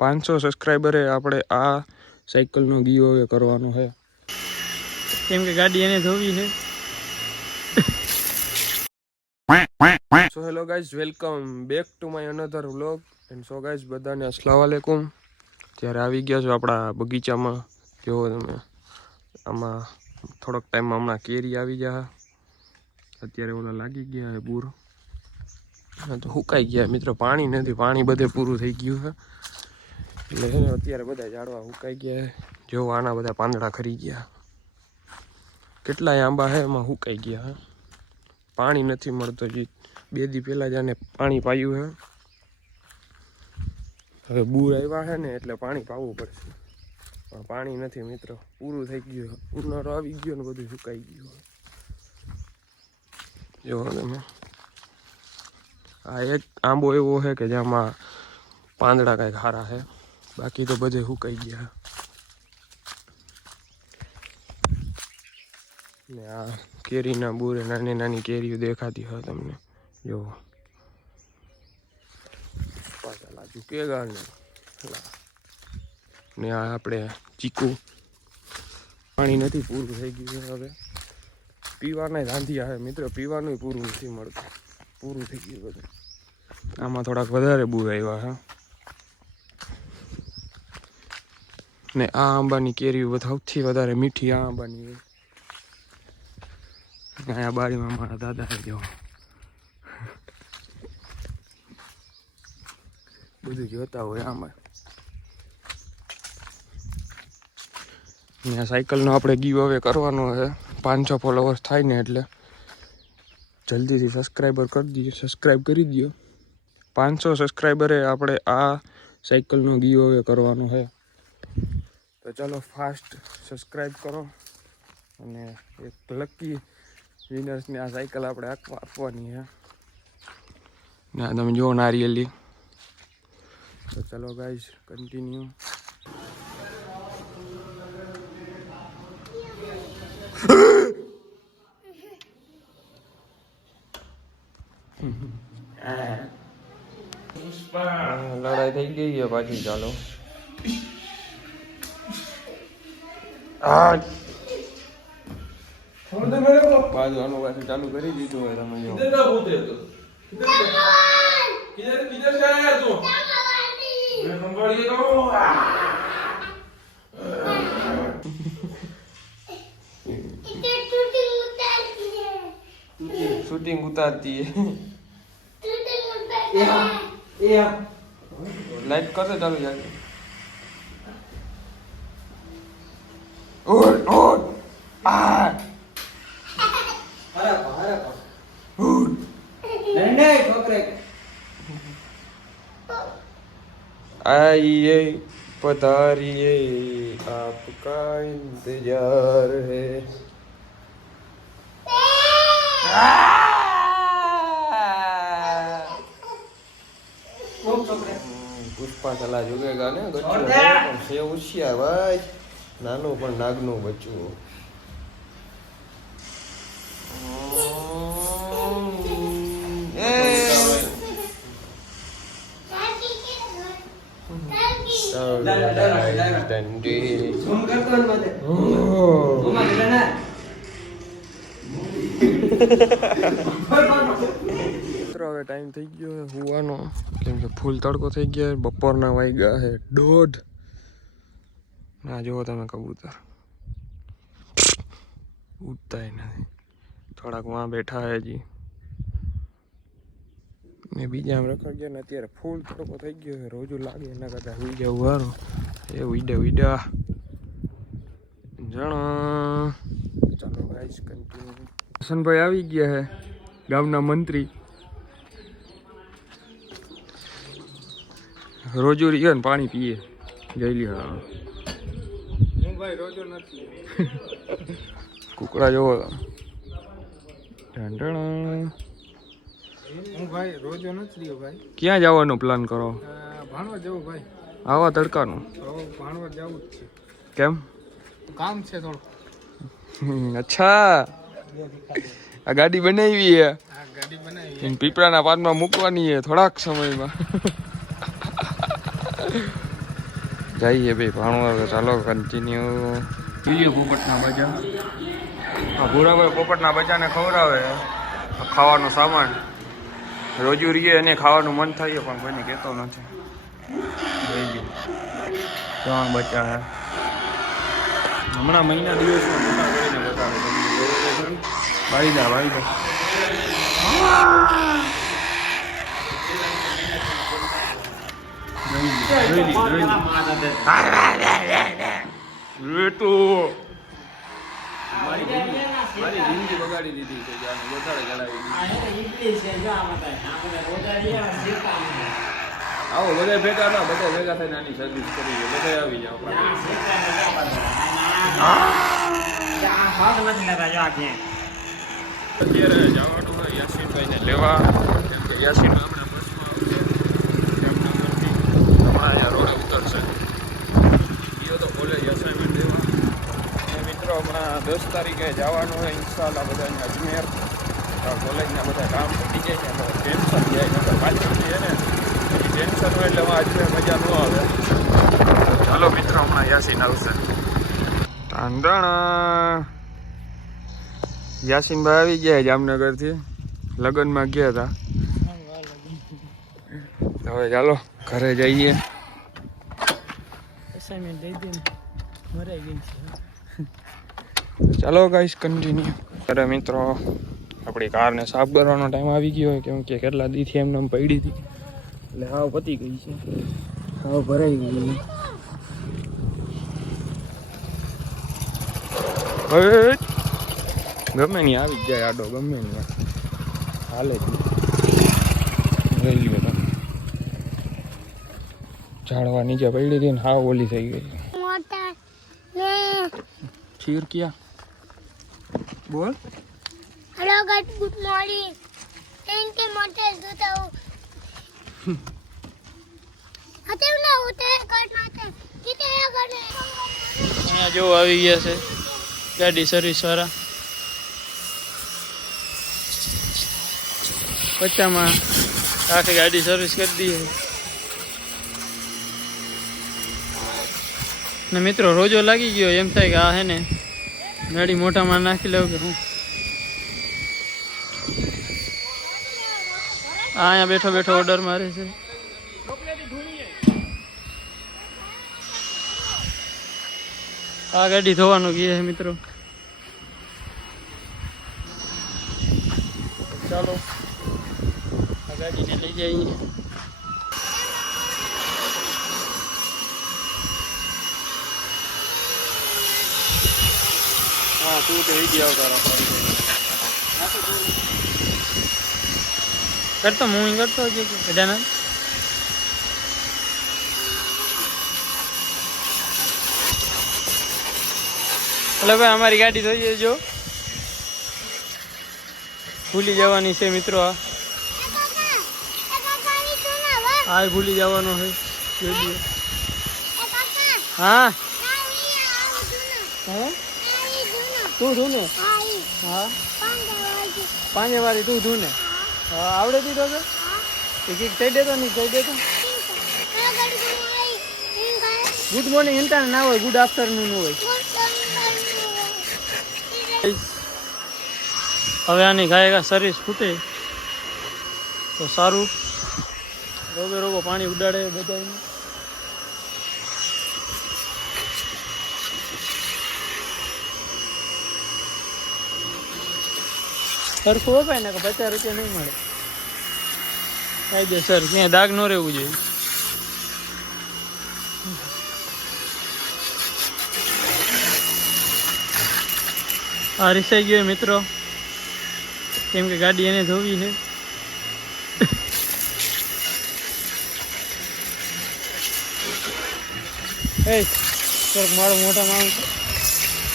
500 સબસ્ક્રાઈબરે આપણે આ સાયકલનો ગીવ અવે કરવાનો છે, કેમ કે ગાડી એને ધોવી છે. So hello guys, welcome back to my another vlog. And so guys, બધાને અસ્સલામ વાલેકુમ. ત્યારે આવી ગયા છો આપણા બગીચામાં. જુઓ તમે, આમાં થોડોક ટાઈમમાં હમણાં કેરી આવી ગયા. અત્યારે ઓલા લાગી ગયા છે બૂર, તો સુકાઈ ગયા મિત્રો. પાણી નથી, પાણી બધે પૂરું થઈ ગયું છે. એટલે છે ને અત્યારે બધા ઝાડવા સુકાઈ ગયા છે. જો આના બધા પાંદડા ખરી ગયા. કેટલાય આંબા છે એમાં સુકાઈ ગયા છે. પાણી નથી મળતો. જે 2 દી પહેલાં જ આને પાણી પાયું છે. હવે બૂર આવ્યા છે ને એટલે પાણી પાવું પડશે, પણ પાણી નથી મિત્રો. પૂરું થઈ ગયું, ઉનાળો આવી ગયો ને બધું સુકાઈ ગયું. જો તમે, આ એક આંબો એવો છે કે જેમાં પાંદડા કાંઈક સારા છે, બાકી તો બધે સુકાઈ ગયા. ને આ કેરીના બૂરે નાની નાની કેરીઓ દેખાતી હોય તમને. જો પાછા લાજુ કે ગાળને. ને આ આપણે ચીકુ, પાણી નથી, પૂરું થઈ ગયું. હવે પીવાના રાંધી આવે મિત્રો, પીવાનું પૂરું નથી મળતું, પૂરું થઈ ગયું બધું. આમાં થોડાક વધારે બૂર આવ્યા હા. ને આ આંબાની કેરી સૌથી વધારે મીઠી આ આંબાની હોય. અહીંયા બારીમાં મારા દાદા જો બધું જોતા હોય આમાં. ને આ સાયકલનો આપણે ગીવ અવે કરવાનો છે. 500 ફોલોવર્સ થાય ને એટલે જલ્દીથી સબસ્ક્રાઈબ કરી દો. 500 સબસ્ક્રાઈબરે આપણે આ સાયકલનો ગીવ અવે કરવાનો છે. તો ચાલો ફાસ્ટ સબસ્ક્રાઈબ કરો અને એક લકી વિનર્સને આ સાયકલ આપણે આપવાની છે. ના તમે જુઓ નારિયેલી. તો ચલો ગાઈઝ, કન્ટિન્યુ. લડાઈ થઈ ગઈ છે પાછી. ચાલો બાજવાનું પાછું ચાલુ કરી દીધું હોય તમે જો. शूटिंग उतारती है. लाइट कर दे चालू जाके. ओड ओड आ हरा ओड लंडे ठोकरे आइए पधारिए आपका इंतजार है. પુષ્પા ચલા જુગેગા ને ગચ્ચું પણ છે હોશિયાર ભાઈ. નાનું પણ નાગનું બચ્ચું. હવે ટાઈમ થઈ ગયો હુવાનો, કેમ કે ફૂલ તડકો થઈ ગયો. બપોરના વાગ્યા છે 1:30. ના જુઓ તમે, કબૂતર ઉડતા નથી. થોડાક વાં બેઠા હે હજી, ને બીજા આમ રખડ ગયા ને. અત્યારે ફૂલ તડકો થઈ ગયો છે. રોજુ લાગે એના કરતા હુઈ જવું સારું. એ ઉડા જણા. ચાલો ગાઈસ, કન્ટિન્યુ. હસનભાઈ આવી ગયા છે, ગામના મંત્રી. રોજો રીયો ને પાણી પીએ. જઈ લ્યો. હું ભાઈ રોજો નથી. કુકડા જોવો. હું ભાઈ રોજો નથી લ્યો ભાઈ. ક્યાં જવાનો પ્લાન કરો? ભાણવા જવું ભાઈ. આવા તડકાનું ભાણવા જવું જ છે. કેમ? કામ છે થોડું. અચ્છા, આ ગાડી બનાવી છે. પીપળાના પાનમાં મૂકવાની છે થોડાક સમયમાં. જઈએ ભાઈ ભાણું. ચાલો કન્ટિન્યુ જોઈએ પોપટના બજા. હા, ભૂરાભાઈ પોપટના બજાને ખવડાવે ખાવાનો સામાન. રોજુ રીએ એને ખાવાનું મન થાય પણ કોઈને કહેતો નથી. જોઈ ગયું 3 બચ્ચા હે. હમણાં મહિના દિવસમાં મોટા કરીને બતાવે. ભાઈ દા જોઈ લી. મારી જિંદગી બગાડી દીધી છે. વધારે ચડાવી આવો બધા ભેગા ના બધા ભેગા થઈને આની સર્વિસ કરી બધા આવી જાવ. અત્યારે જવાનું હોય યાસીનભાઈને લેવા, કેમ કે યાસીન હમણાં બસમાં આવશે. હમણાં અહીંયા રોડે ઉતરશે. ગયો તો કોલેજ અસાઇનમેન્ટ દેવા. મિત્રો હમણાં 10 તારીખે જવાનું હોય ઇન્શાલ્લાહ બધાને અજમેર. કોલેજના બધા કામ પતી જાય છે ટેન્શન જાય નકર પાછળથી છે ને ટેન્શન હોય એટલે અજમેર મજા ન આવે. ચાલો મિત્રો હમણાં યાસીન આવશે. તાંદણા યાસીનભાઈ આવી ગયા જામનગરથી, લગ્નમાં ગયા હતા. હવે ચાલો ઘરે જઈએ. ચાલો ગાઈસ કન્ટિન્યુ. અરે મિત્રો આપણી કારને સાફ કરવાનો ટાઈમ આવી ગયો હોય, કેમ કે કેટલા દીથી એમને પડી હતી એટલે હાવ પતી ગઈ છે, હાવ ભરાઈ ગઈ. ગમે નહીં આવી જ જાય આડો, ગમે નહીં હાલે જ રહી લ્યો. તમે ઝાડવા નીચે પડી હતી ને હાવ ઓલી થઈ ગઈ. ખીર ક્યાં બોલ. Hello guys, good morning. इनके मोटे जूता हो आते ना होते काटना आते कितने है करने. અહીંયા જો આવી ગયા છે ગાડી સર્વિસ વાળા. પચામાં આખી ગાડી સર્વિસ કરી દઈએ. ને મિત્રો રોજો લાગી ગયો, એમ થાય કે આ હે ને ગાડી મોટામાં નાખી લઉં કે હું. અહીંયા બેઠો બેઠો ઓર્ડર મારે છે. આ ગાડી ધોવાનું કહે છે મિત્રો. ચાલો આ ગાડીને લઈ જઈએ. હા તું તો ઈડી આવતા કરતો હું કરતો હજી ગજાનંદ. એટલે ભાઈ અમારી ગાડી ધોઈ જો, ભૂલી જવાની છે મિત્રો. આ ભૂલી જવાનો છે. હા તું ધૂને. હા 5 વાળી તું ધૂને. હા આવડે દીધો છે. એક કહી દેતો નહીં કહી દેતો. ગુડ મોર્નિંગ ઇન્ટર ના હોય, ગુડ આફ્ટરનૂન હોય. હવે આની ગાય સર્વિસ ફૂટે તો સારું. રોગે રોગો પાણી ઉડાડે બધા. સરખું વપાય ને કે 50 રૂપિયા નહીં મળે. કાયદેસર ક્યાંય દાગ ન રહેવું જોઈએ. આ રિસાઈ ગયો મિત્રો, કેમ કે ગાડી એને ધોવી છે. મારો મોટા માણસ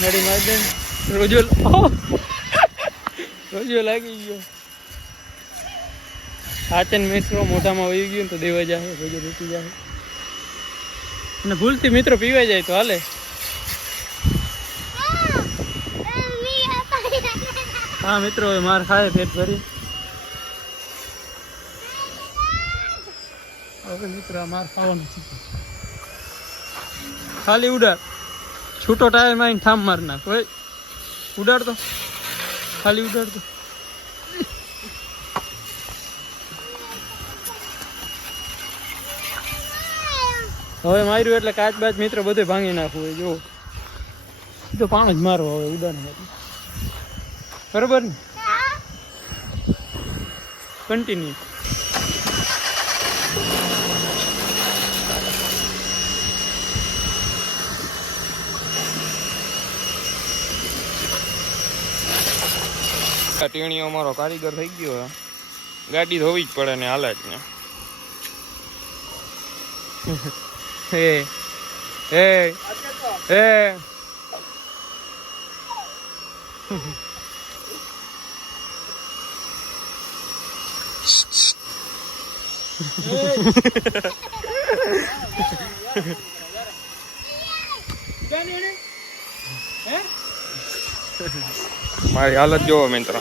ગાડી મારી દે. રોજો લાગી ગયો. હાથે મિત્રો મોઢામાં વહી ગયું તો દેવા જાય, રોજો રૂકી જાય. અને ભૂલથી મિત્રો પીવાઈ જાય તો હાલે. હા મિત્રો હવે માર ખાય પેટ ભરી. હવે મિત્રો માર ખાવાનું છે. ખાલી ઉડાડ છૂટો ટાયર માં ઠામ માર નાખ ઓય ઉડાડ તો ખાલી ઉડાડ તો હવે માર્યું એટલે કાચ બાચ મિત્ર બધું ભાંગી નાખવું હોય જો તો પાણ જ મારો હવે ઉડાડ બરોબર ને કન્ટિન્યુ ટેણીઓ અમારો કારીગર થઈ ગયો હે. ગાડી ધોવી જ પડે ને હાલે જ ને. હે હે હે મારી હાલત જોવો મિત્ર.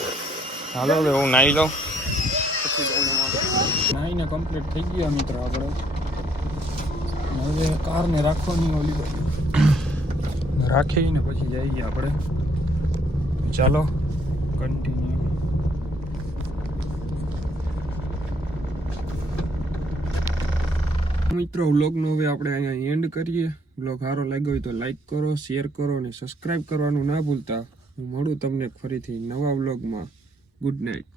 હાલો હવે હું નાઈ લઉં. નાઈને કમ્પ્લીટ થઈ ગયા મિત્ર આપણે હવે કારને રાખવાની ઓલી બાજુ રાખીને પછી જઈએ આપણે ચાલો કન્ટિન્યુ મિત્રો વ્લોગનો હવે આપણે અહીંયા એન્ડ કરીએ. વ્લોગ સારો લાગ્યો હોય તો લાઈક કરો, શેર કરો અને સબસ્ક્રાઈબ કરવાનું ના ભૂલતા. હું મળું તમને ફરીથી નવા વ્લોગમાં. Good night.